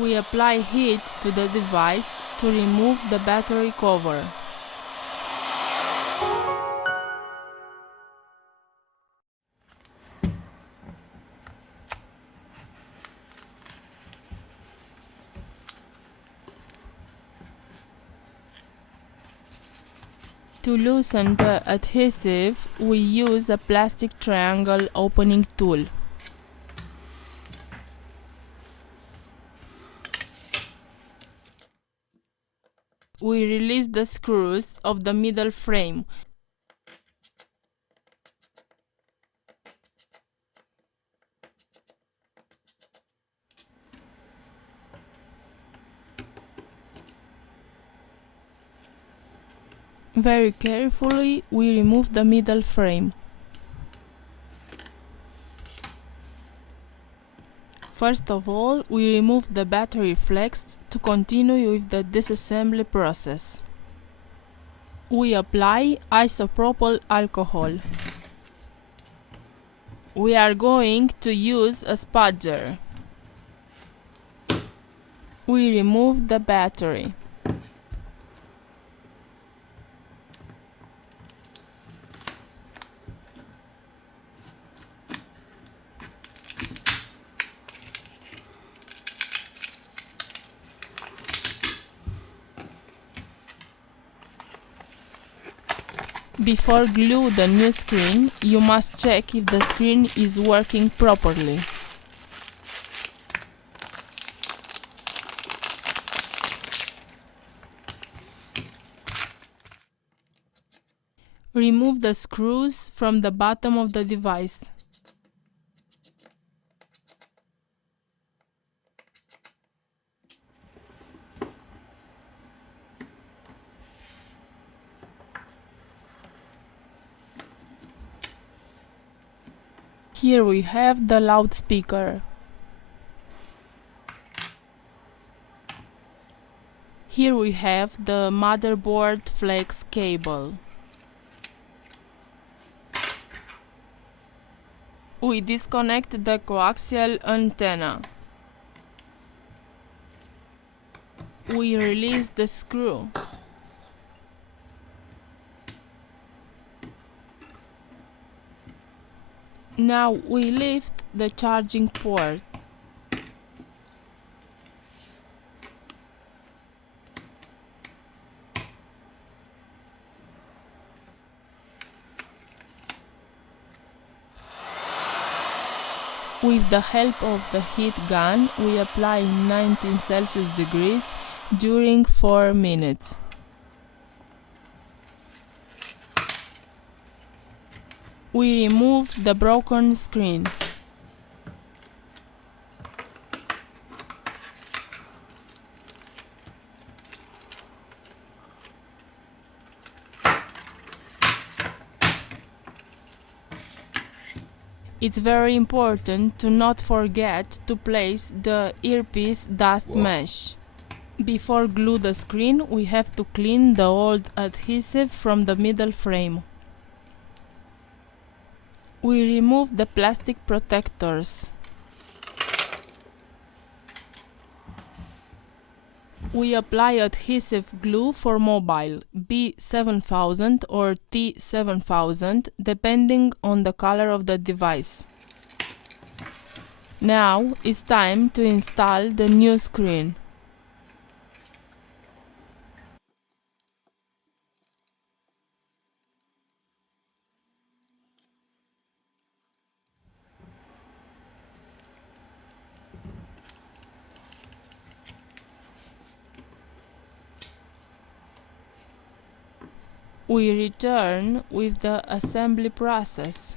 We apply heat to the device to remove the battery cover. To loosen the adhesive, we use a plastic triangle opening tool. We release the screws of the middle frame. Very carefully, we remove the middle frame. First of all, we remove the battery flex to continue with the disassembly process. We apply isopropyl alcohol. We are going to use a spudger. We remove the battery. Before glue the new screen, you must check if the screen is working properly. Remove the screws from the bottom of the device. Here we have the loudspeaker. Here we have the motherboard flex cable. We disconnect the coaxial antenna. We release the screw. Now we lift the charging port. With the help of the heat gun, we apply 19 Celsius degrees during 4 minutes. We remove the broken screen. It's very important to not forget to place the earpiece dust mesh. Before glue the screen, we have to clean the old adhesive from the middle frame. We remove the plastic protectors. We apply adhesive glue for mobile B7000 or T7000 depending on the color of the device. Now it's time to install the new screen. We return with the assembly process.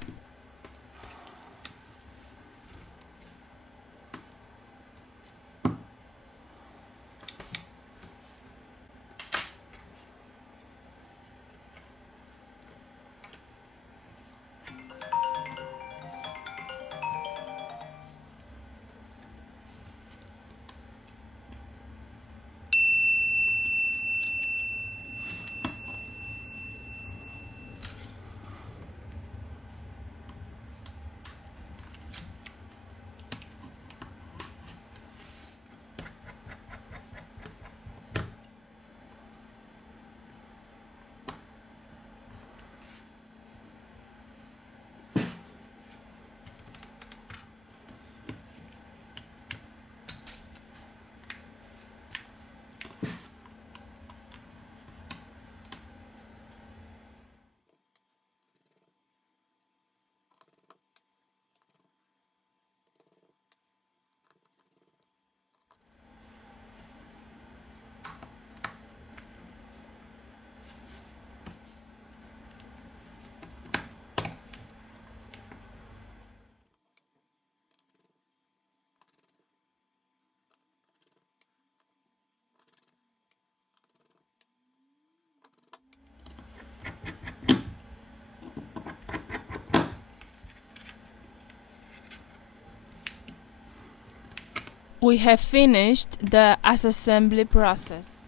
We have finished the assembly process.